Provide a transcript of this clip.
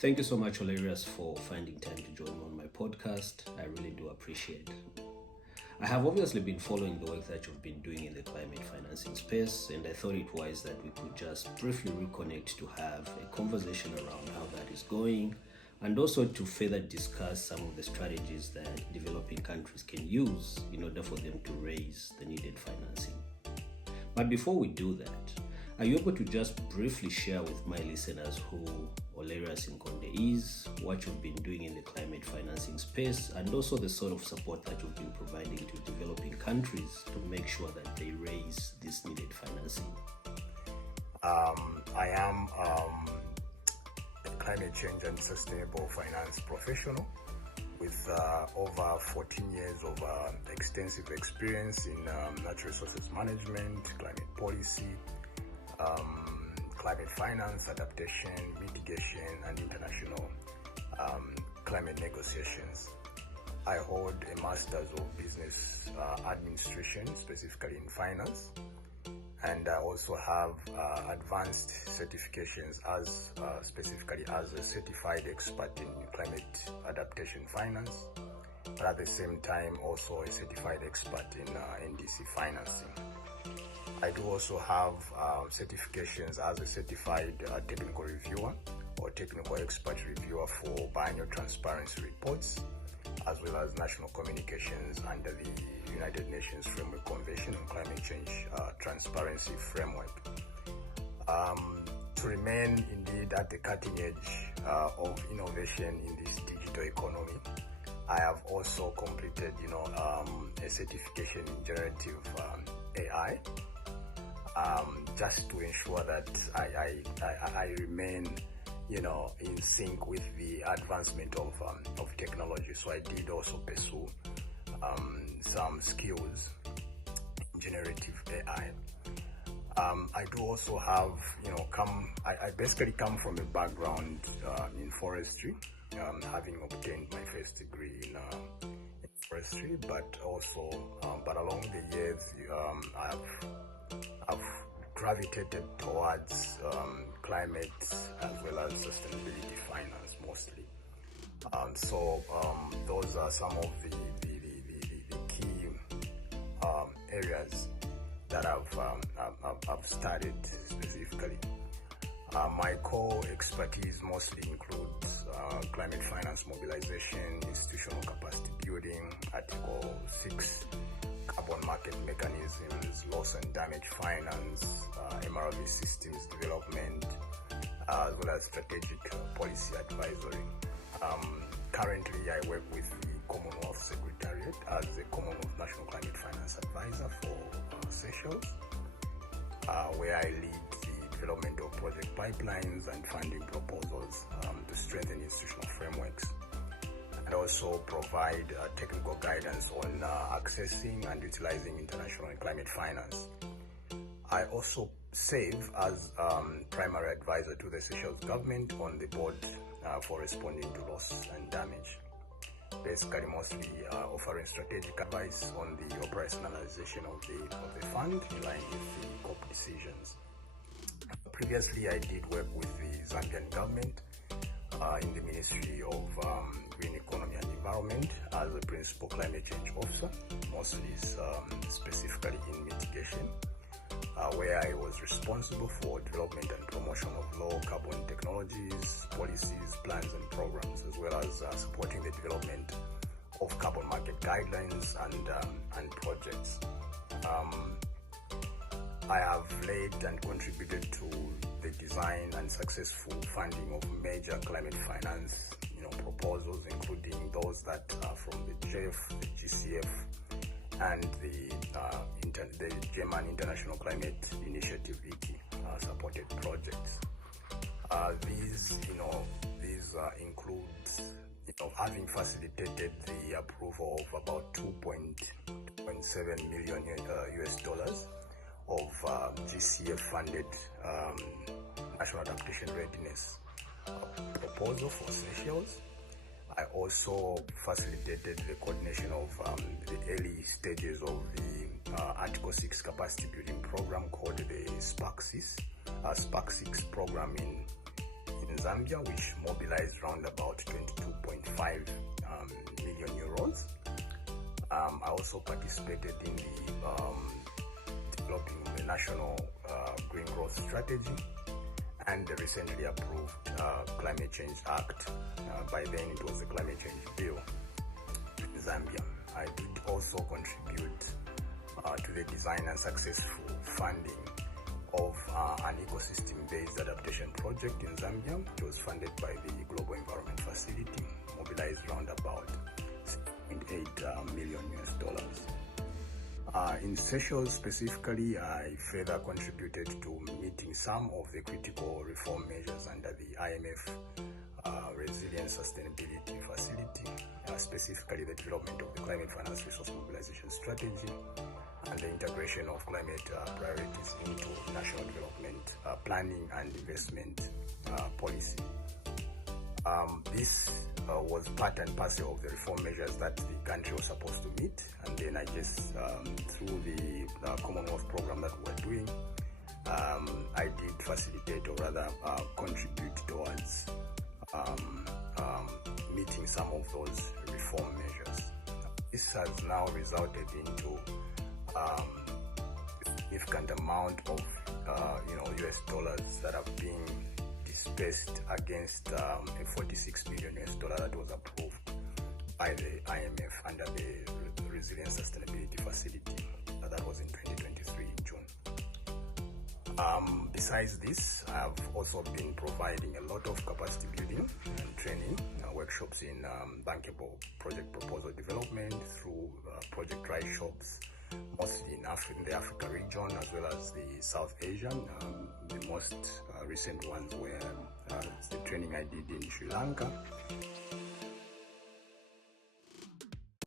Thank you so much, Aurelius, for finding time to join me on my podcast. I really do appreciate it. I have obviously been following the work that you've been doing in the climate financing space, and I thought it wise that we could just briefly reconnect to have a conversation around how that is going, and also to further discuss some of the strategies that developing countries can use in order for them to raise the needed financing. But before we do that, are you able to just briefly share with my listeners who Aurelius Nkonde is, what you've been doing in the climate financing space, and also the sort of support that you've been providing to developing countries to make sure that they raise this needed financing? I am a climate change and sustainable finance professional with over 14 years of extensive experience in natural resources management, climate policy, climate finance, adaptation, mitigation, and international climate negotiations. I hold a Master's of Business Administration, specifically in finance, and I also have advanced certifications as specifically as a certified expert in climate adaptation finance, but at the same time also a certified expert in NDC financing. I do also have certifications as a certified technical reviewer or technical expert reviewer for biannual transparency reports, as well as national communications under the United Nations Framework Convention on Climate Change Transparency Framework. To remain indeed at the cutting edge of innovation in this digital economy, I have also completed, a certification in generative AI, just to ensure that I remain, in sync with the advancement of technology. So I did also pursue some skills in generative AI. I do also have, I basically come from a background in forestry, having obtained my first degree in forestry, but along the years, I've gravitated towards climate as well as sustainability finance mostly. So those are some of the key areas that I've studied specifically. My core expertise mostly includes climate finance mobilization, institutional capacity building, Article 6, carbon market mechanisms, loss and damage finance, MRV systems development, as well as strategic policy advisory. Currently, I work with the Commonwealth Secretariat as the Commonwealth National Climate Finance Advisor for Seychelles, where I lead the development of project pipelines and funding proposals to strengthen institutional frameworks, and also provide technical guidance on accessing and utilizing international climate finance. I also serve as primary advisor to the Seychelles government on the board for responding to loss and damage, basically mostly offering strategic advice on the operationalization of the fund in line with the COP decisions. Previously, I did work with the Zambian government in the Ministry of Green Economy and Environment as a principal climate change officer, mostly specifically in mitigation, where I was responsible for development and promotion of low carbon technologies, policies, plans and programs, as well as supporting the development of carbon market guidelines and projects. I have led and contributed to the design and successful funding of major climate finance proposals, including those that are from the GEF, the GCF, and the German International Climate Initiative (ITI) supported projects. These include having facilitated the approval of about $2.7 million US dollars of GCF funded national adaptation readiness proposal for Seychelles. I also facilitated the coordination of the early stages of the Article 6 capacity building program called the SPAC6 program in Zambia, which mobilized around about 22.5 million euros. I also participated in the developing the National Green Growth Strategy and the recently approved Climate Change Act. By then it was the Climate Change Bill in Zambia. I did also contribute to the design and successful funding of an ecosystem-based adaptation project in Zambia. It was funded by the Global Environment Facility, mobilized around about $6.8 million US. In Seychelles specifically, I further contributed to meeting some of the critical reform measures under the IMF Resilience Sustainability Facility, specifically the development of the Climate Finance Resource Mobilization Strategy and the integration of climate priorities into national development planning and investment policy. This was part and parcel of the reform measures that the country was supposed to meet, and then I just, through the Commonwealth program that we were doing, I did facilitate or rather contribute towards meeting some of those reform measures. This has now resulted into significant amount of US dollars that have been dispersed against a $46 million US that was approved by the IMF under the Resilience Sustainability Facility. That was in 2023 in June. Besides this, I've also been providing a lot of capacity building and training workshops in bankable project proposal development through project dry shops, mostly in the Africa region as well as the South Asian. The most recent ones were the training I did in Sri Lanka